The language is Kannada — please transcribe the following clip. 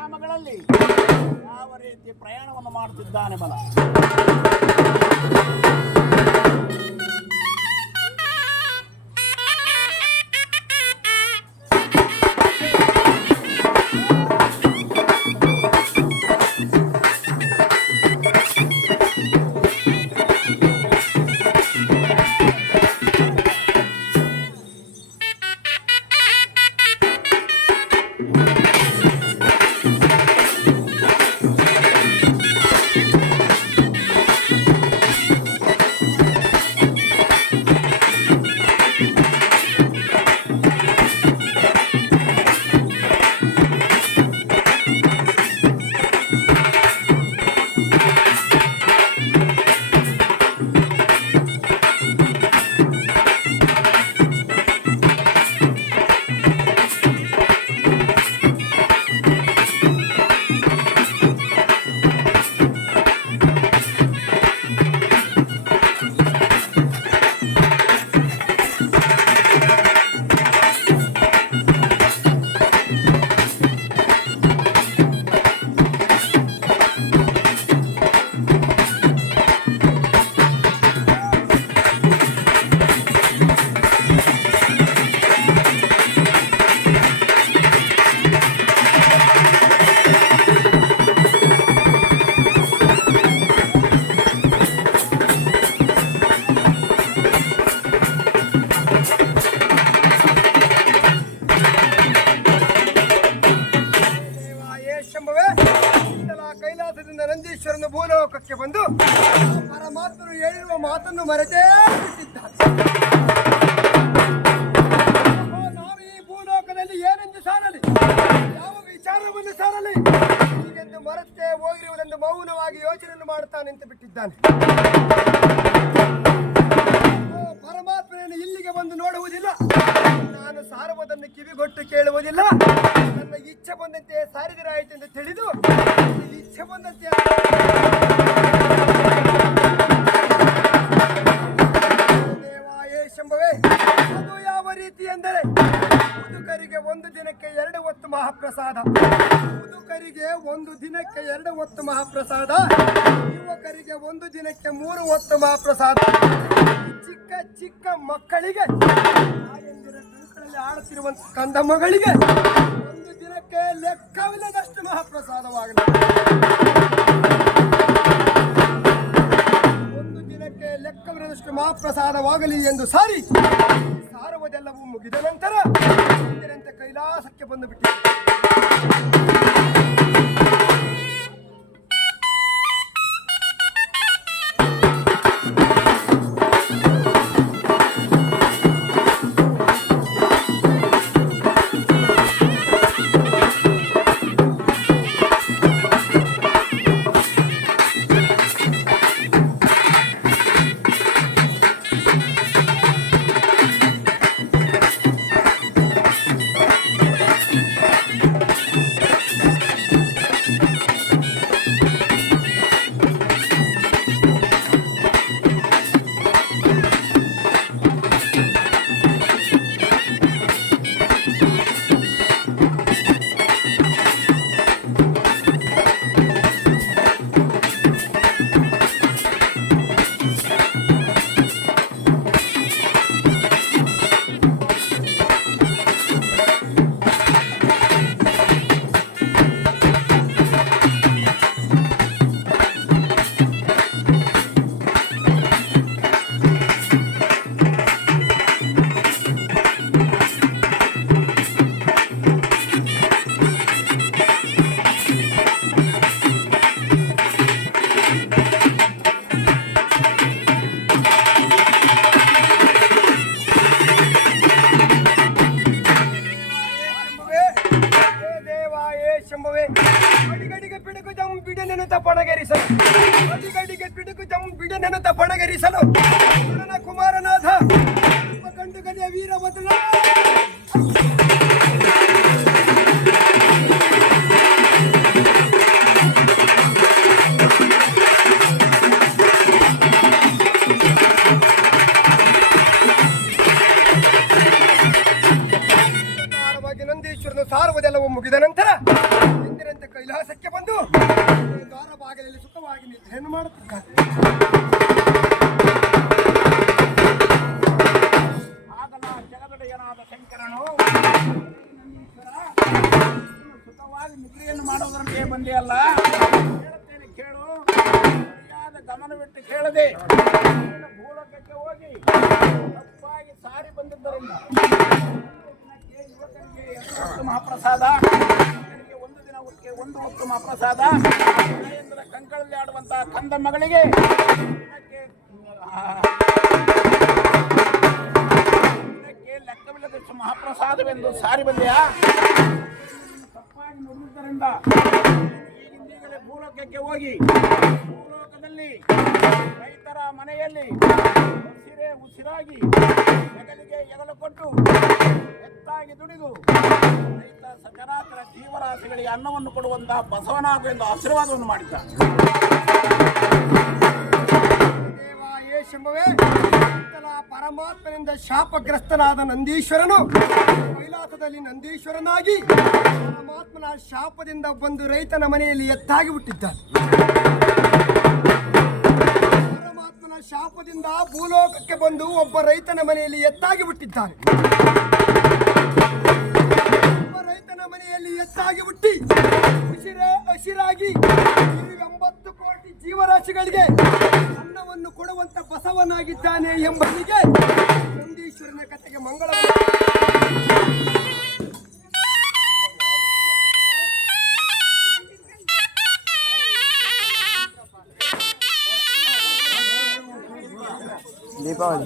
ಗ್ರಾಮಗಳಲ್ಲಿ ಯಾವ ರೀತಿ ಪ್ರಯಾಣವನ್ನು ಮಾಡುತ್ತಿದ್ದಾನೆ ಬಲ. ಕೈಲಾಸದಿಂದ ನಂದೀಶ್ವರನ ಭೂಲೋಕಕ್ಕೆ ಬಂದು ಪರಮಾತ್ಮನು ಹೇಳಿರುವ ಮಾತನ್ನು ಮರೆತೇ ಬಿಟ್ಟಿದ್ದಾನೆ. ನಾವು ಈ ಭೂಲೋಕದಲ್ಲಿ ಏನೆಂದು ಸಾರಲಿ, ಯಾವ ವಿಚಾರವನ್ನು ಸಾರಲಿ ಹೀಗೆಂದು ಮರೆತೇ ಹೋಗಿರುವುದೆಂದು ಮೌನವಾಗಿ ಯೋಚನೆಯನ್ನು ಮಾಡುತ್ತಾ ನಿಂತು ಬಿಟ್ಟಿದ್ದಾನೆ. ಪರಮಾತ್ಮನನ್ನು ಇಲ್ಲಿಗೆ ಬಂದು ನೋಡುವುದಿಲ್ಲ, ನಾನು ಸಾರುವುದನ್ನು ಕಿವಿಗೊಟ್ಟು ಕೇಳುವುದಿಲ್ಲ, ನನ್ನ ಇಚ್ಛೆ ಬಂದಂತೆ ಸಾರಿದರಾಯಿತು ಎಂದು ತಿಳಿದು ಇಚ್ಛೆ ಬಂದಂತೆ ದೇವಾಯೇ ಶಂಭವೇ. ಅದು ಯಾವ ರೀತಿ ಎಂದರೆ ಮುದುಕರಿಗೆ ಒಂದು ದಿನಕ್ಕೆ 2 ಹೊತ್ತು ಮಹಾಪ್ರಸಾದ, ಮುದುಕರಿಗೆ ಒಂದು ದಿನಕ್ಕೆ 2 ಹೊತ್ತು ಮಹಾಪ್ರಸಾದ, ಯುವಕರಿಗೆ ಒಂದು ದಿನಕ್ಕೆ 3 ಹೊತ್ತು ಮಹಾಪ್ರಸಾದ, ಚಿಕ್ಕ ಚಿಕ್ಕ ಮಕ್ಕಳಿಗೆ ಆಡುತ್ತಿರುವಂತ ಕಂದ ಮಗಳಿಗೆ ಒಂದು ದಿನಕ್ಕೆ ಲೆಕ್ಕವಿಲ್ಲದಷ್ಟು ಮಹಾಪ್ರಸಾದವಾಗಲಿ, ಒಂದು ದಿನಕ್ಕೆ ಲೆಕ್ಕವಿಲ್ಲದಷ್ಟು ಮಹಾಪ್ರಸಾದವಾಗಲಿ ಎಂದು ಸಾರುವುದೆಲ್ಲವೂ ಮುಗಿದ ನಂತರ ಇಂದಿನಂತೆ ಕೈಲಾಸಕ್ಕೆ ಬಂದು ಬಿಟ್ಟಿದೆ. ಪಣಗೆರಿಸಲು ಕುಮಾರನಾಥ ಕಂಡು ಗಡಿಯ ವೀರಭದ್ರ ನಂದೀಶ್ವರನು ಸಾರುವುದೆಲ್ಲವೂ ಮುಗಿದ ನಂತರ ಇಂದಿನಂತೆ ಕೈಲಾಸಕ್ಕೆ ಬಂದು ದ್ವಾರ ಬಾಗಿಲಲ್ಲಿ ಸುಖವಾಗಿ ನಿದ್ರೆಯನ್ನು ಮಾಡುತ್ತಿದ್ದಾರೆ. ಆಗಲ ಜಗದೊಡೆಯನಾದ ಶಂಕರನು ಸುಖವಾಗಿ ನಿದ್ರೆಯನ್ನು ಮಾಡೋದಕ್ಕೆ ಬಂದೆಯಲ್ಲ, ಹೇಳುತ್ತೇನೆ ಕೇಳು. ಸರಿಯಾದ ಗಮನವಿಟ್ಟು ಕೇಳದೆ ಭೂಲೋಕಕ್ಕೆ ಹೋಗಿ ತಪ್ಪಾಗಿ ಸಾರಿ ಬಂದಿದ್ದರಿಂದ ಯುವಕರಿಗೆ ಮಹಾಪ್ರಸಾದ, ಒಂದು ದಿನ ಒಂದು ಹೊತ್ತು ಮಹಾಪ್ರಸಾದ, ತಾಯಂದಿರ ಕಂಕಳಲ್ಲಿ ಆಡುವಂತಹ ಕಂದ ಮಗಳಿಗೆ ಲೆಕ್ಕವಿಲ್ಲದಷ್ಟು ಮಹಾಪ್ರಸಾದವೆಂದು ಸಾರಿ ಬಂದೆಯಾ? ತಪ್ಪಾಗಿ ನುಡಿದಿದ್ದರಿಂದ ಈಗಿಂದೀಗಲೇ ಭೂಲೋಕಕ್ಕೆ ಹೋಗಿ ಭೂಲೋಕದಲ್ಲಿ ರೈತರ ಮನೆಯಲ್ಲಿ ಉಸಿರಾಗಿ ಹೆಗಲಿಗೆ ಹೆಗಲು ಕೊಟ್ಟು ಎತ್ತಾಗಿ ದುಡಿದು ರೈತ ಸಚರಾಚರ ಜೀವರಾಶಿಗಳಿಗೆ ಅನ್ನವನ್ನು ಕೊಡುವಂತಹ ಬಸವನಾಗು ಎಂದು ಆಶೀರ್ವಾದವನ್ನು ಮಾಡಿದ್ದ. ಶಂಭವೇ, ಪರಮಾತ್ಮನಿಂದ ಶಾಪಗ್ರಸ್ತನಾದ ನಂದೀಶ್ವರನು ಕೈಲಾಸದಲ್ಲಿ ನಂದೀಶ್ವರನಾಗಿ ಪರಮಾತ್ಮನ ಶಾಪದಿಂದ ಬಂದು ರೈತನ ಮನೆಯಲ್ಲಿ ಎತ್ತಾಗಿ ಹುಟ್ಟಿದ್ದಾನೆ. ಪರಮಾತ್ಮನ ಶಾಪದಿಂದ ಭೂಲೋಕಕ್ಕೆ ಬಂದು ಒಬ್ಬ ರೈತನ ಮನೆಯಲ್ಲಿ ಎತ್ತಾಗಿ ಹುಟ್ಟಿದ್ದಾನೆ. ಒಬ್ಬ ರೈತನ ಮನೆಯಲ್ಲಿ ಎತ್ತಾಗಿ ಹುಟ್ಟಿ ಹಸಿರಾಗಿ 80 ಕೋಟಿ ಜೀವರಾಶಿಗಳಿಗೆ ಅನ್ನವನ್ನು ಕೊಡುವಂತ ಬಸವನಾಗಿದ್ದಾನೆ ಎಂಬನಿಗೆ ನಂದೀಶ್ವರನ ಕಥೆಗೆ ಮಂಗಳ. ದೀಪಾವಳಿ